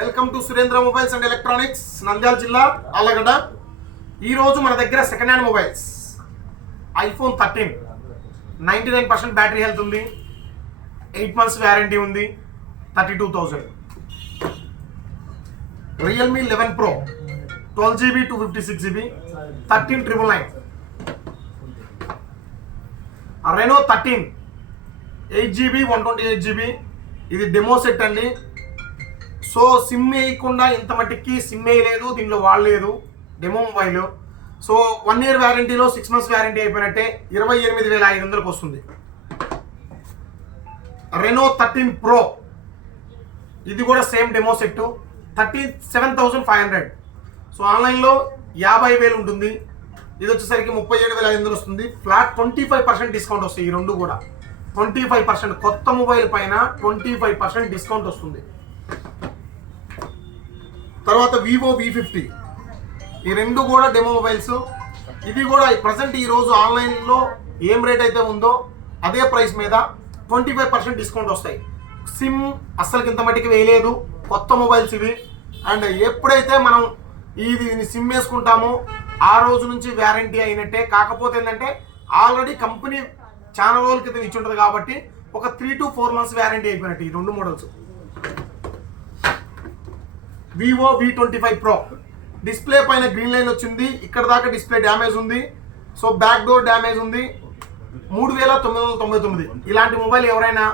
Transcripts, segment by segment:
Welcome to Surendra mobiles and electronics Nandyal జిల్లా ఆలగడ్డ ఈరోజు మన దగ్గర second hand mobiles. IPhone thirteen. Ninety nine percent battery health ఉంది. Eight months warranty ఉంది. Thirty two thousand. Realme eleven pro twelve GB two fifty six GB. Thirteen triple nine Reno thirteen. Eight GB one twenty eight GB. ఇది demo set అండి. So SIM వేయకుండా ఇంత మట్టికి SIM వేయలేదు దీనిలో వాడలేదు demo mobile so one year వ్యారంటీలో six months warranty అయిపోయినట్టే ఇరవై ఎనిమిది వేల ఐదు వందలకు వస్తుంది. రెనో థర్టీన్ ప్రో ఇది కూడా same demo set thirty seven thousand five hundred so ఆన్లైన్లో యాభై వేలు ఉంటుంది. ఇది వచ్చేసరికి ముప్పై ఏడు వేల ఐదు వందలు వస్తుంది. Flat twenty five percent discount వస్తుంది ఈ రెండు కూడా. ట్వంటీ ఫైవ్ పర్సెంట్ కొత్త మొబైల్ పైన ట్వంటీ ఫైవ్ పర్సెంట్ డిస్కౌంట్ వస్తుంది. తర్వాత వివో వి ఫిఫ్టీ ఈ రెండు కూడా డెమో మొబైల్స్ ఇది కూడా ప్రజెంట్ ఈరోజు ఆన్లైన్లో ఏం రేట్ అయితే ఉందో అదే ప్రైస్ మీద ట్వంటీ ఫైవ్ పర్సెంట్ డిస్కౌంట్ వస్తాయి. సిమ్ అస్సలు ఇంత మట్టికి వేయలేదు. కొత్త మొబైల్స్ ఇవి. అండ్ ఎప్పుడైతే మనం ఇది సిమ్ వేసుకుంటామో ఆ రోజు నుంచి వ్యారంటీ అయినట్టే. కాకపోతే ఏంటంటే ఆల్రెడీ కంపెనీ చాలా రోజుల క్రితం ఇచ్చి ఉంటుంది కాబట్టి ఒక three to four months warranty అయిపోయినట్టు ఈ రెండు models Vivo V twenty five pro display పైన గ్రీన్ లైన్ వచ్చింది. ఇక్కడ దాకా డిస్ప్లే డ్యామేజ్ ఉంది. సో బ్యాక్ డోర్ డ్యామేజ్ ఉంది. మూడు వేల తొమ్మిది వందల తొంభై తొమ్మిది. ఇలాంటి మొబైల్ ఎవరైనా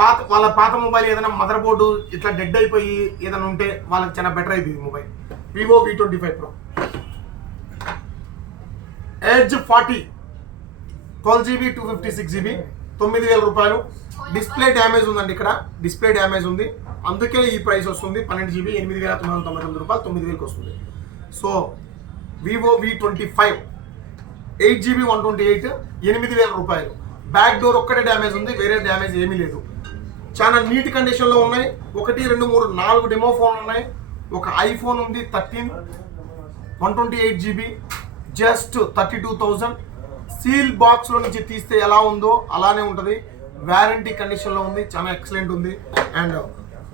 పాత వాళ్ళ పాత మొబైల్ ఏదైనా మదర్ బోర్డు ఇట్లా డెడ్ అయిపోయి ఏదైనా ఉంటే వాళ్ళకి చాలా బెటర్ అయింది ఈ mobile Vivo V twenty five pro edge forty twelve GB two fifty six GB తొమ్మిది వేల రూపాయలు. డిస్ప్లే డ్యామేజ్ ఉందండి ఇక్కడ. డిస్ప్లే డ్యామేజ్ ఉంది. అందుకే ఈ ప్రైస్ వస్తుంది. పన్నెండు జీబీ ఎనిమిది వేల తొమ్మిది వందల తొంభై తొమ్మిది రూపాయలు తొమ్మిది వేలకు వస్తుంది. So Vivo V twenty five eight GB one twenty eight ఎనిమిది వేల రూపాయలు. బ్యాక్ డోర్ ఒక్కటే డ్యామేజ్ ఉంది వేరే డ్యామేజ్ ఏమీ లేదు. చాలా నీట్ కండిషన్లో ఉన్నాయి. ఒకటి రెండు మూడు నాలుగు డెమో ఫోన్లు ఉన్నాయి. ఒక ఐఫోన్ ఉంది thirteen one twenty eight GB just thirty two thousand seal బాక్స్లో నుంచి తీస్తే ఎలా ఉందో అలానే ఉంటుంది. వ్యారంటీ కండిషన్లో ఉంది చాలా ఎక్సలెంట్ ఉంది. And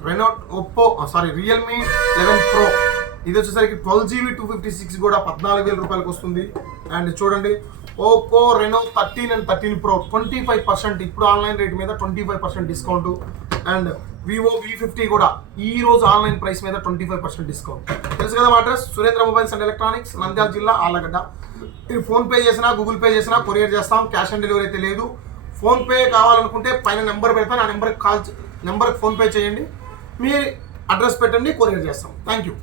రెనోట్ Oppo sorry Realme eleven pro ఇది వచ్చేసరికి twelve GB two fifty six కూడా పద్నాలుగు వేల రూపాయలకు వస్తుంది. అండ్ చూడండి Oppo Reno thirteen and thirteen pro twenty five percent ఇప్పుడు ఆన్లైన్ రేట్ మీద twenty five percent discount and Vivo V fifty కూడా ఈ రోజు ఆన్లైన్ ప్రైస్ మీద ట్వంటీ ఫైవ్ పర్సెంట్ డిస్కౌంట్ తెలుసు కదా మా address? Surendra mobiles and electronics Nandyal జిల్లా ఆలగడ్డ మీరు ఫోన్ పే చేసినా గూగుల్ పే చేసినా కొరియర్ చేస్తాం క్యాష్ ఆన్ డెలివరీ అయితే లేదు. ఫోన్ పే కావాలనుకుంటే పైన నెంబర్ పెడతాను ఆ నెంబర్కి కాల్ నెంబర్కి ఫోన్ పే చేయండి. మీ అడ్రస్ పెట్టండి కొరియర్ చేస్తాం. Thank you